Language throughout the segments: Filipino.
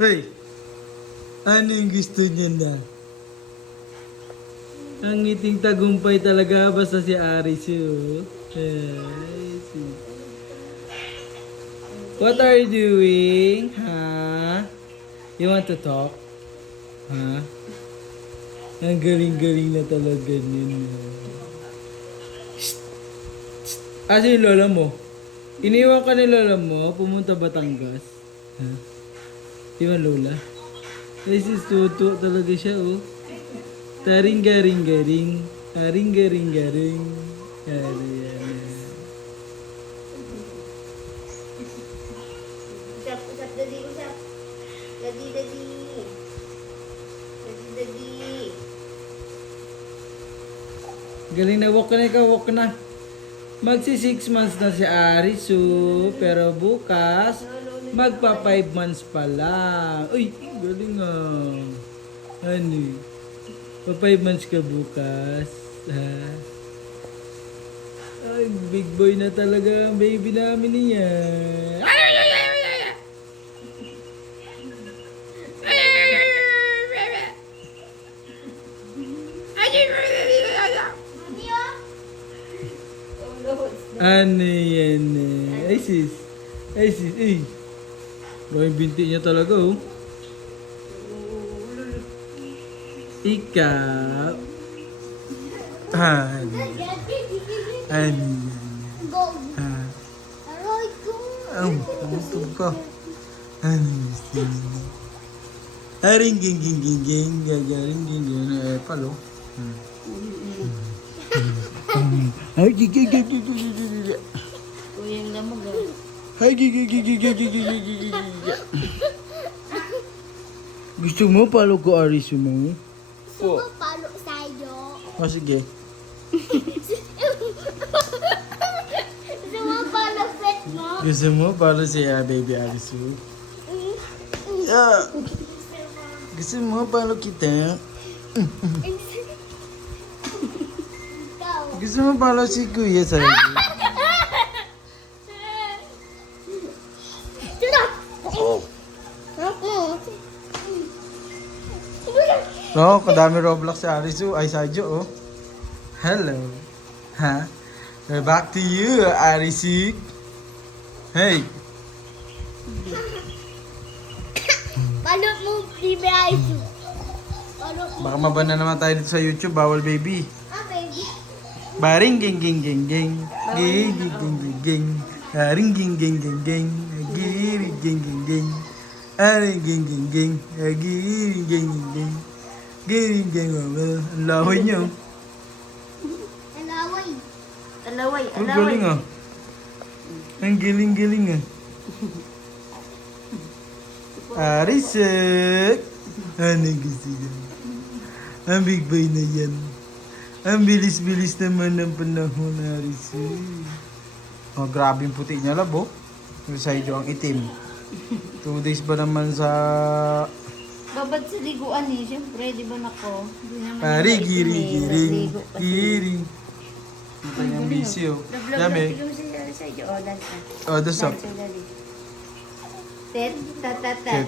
Hey, ano yung gusto niya na? Ang ngiting tagumpay talaga basta si Aris yun. Ay, what are you doing? Ha? You want to talk? Ha? Ang galing-galing na talaga niya. Asa yung lola mo? Iniwan ka ni lola mo, pumunta Batangas. Ha? Di ba lola? This is tuto talaga siya oh. Taring-garing-garing. Taring-garing-garing. Usap, dadi, usap. Dadi. Dadi. Galing na, walk na ikaw, walk na. Magsi 6 months na si Arisu, pero bukas, magpa 5 months pa lang. Uy, galing ah. Ano? Pa 5 months ka bukas. Ha? Ay, big boy na talaga ang baby namin niya. Ano yan eh? Ay sis. Ay sis. Ay. Bro, yung binti niya talaga oh. Ikaw. Ano yan? Ano yan? Ha? Putog ka. Ano gusto niya? Aring ging. Gagaring ging. Eh, palo. Ay, Kuya yung lamog ah. Ay, gusto mo palo ko Aris mo? Gusto mo palo sa'yo? O sige. Gusto mo palo pet mo? Gusto mo palo si baby Aris mo? Yeah. Gusto mo palo kita? Ikaw. Gusto mo palo si Kuya sa'yo? No, kadami Roblox si Arisu. Ay, Sajo, oh. Hello. Ha? We're back to you, Arisu. Hey. Palo mo, baby Aisu. Palo mo. Baka mabana naman tayo dito sa YouTube. Bawal, baby. Ah, baby. Baring ging. Aring ging. Agiri ging. Aring ging. Agiri ging. Ging. Ang laway niyo. Alaway. Alaway. Ang galing ah. Ang galing ah. Arisek! Ano gusto niya? Ang big boy na yan. Ang bilis-bilis naman ng panahon, Arisek. Oh, grabe yung puti niya, labo. Yung side ang itim. 2 days ba naman sa... Babad sa liguan eh. Siyempre, di ba nako? Hindi naman Pari, nila giring. naligo kasi. Giring. Ito yung busy oh. Dami. Tigong sa iyo. O, dance na. Oh, that's up. Dance, dali. Tet, tatat.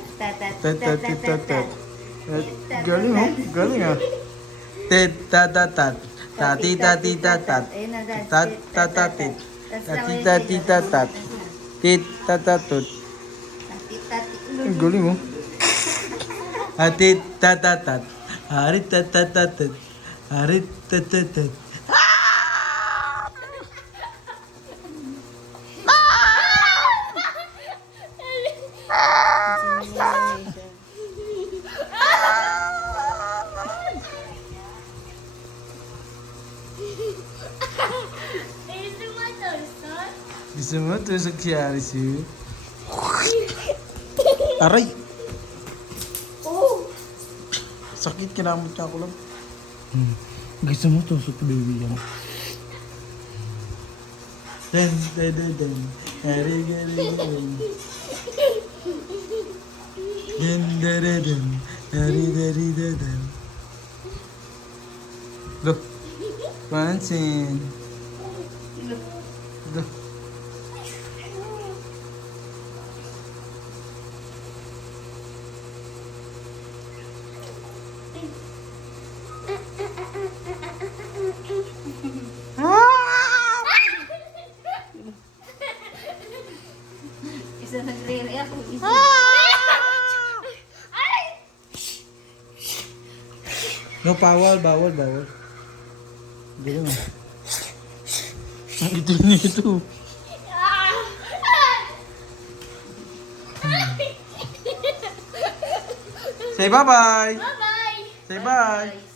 Galing oh. Galing ah. Tet, tatatat. Tati-tati-tatat. Ayun na, dance. Tat-tatatit. Tati-tati-tatat. Tit-tatatut. Tati. Ang galing oh. Atit-tatatat. Harit-tatatat. Harit-tatatat. Gusto mo tusok? Gusto mo tusok si Aris yun? Aray! Oh. Sakit, kinamot ka ako lang. Gusto mo tusok baby yan? Dan. Ari-gari-gari. Dan. Ari-dari-dadan. Look. Pansin. Look. No, bawal. Galing ah. Ang ito nito. Say bye-bye. Bye-bye. Say bye.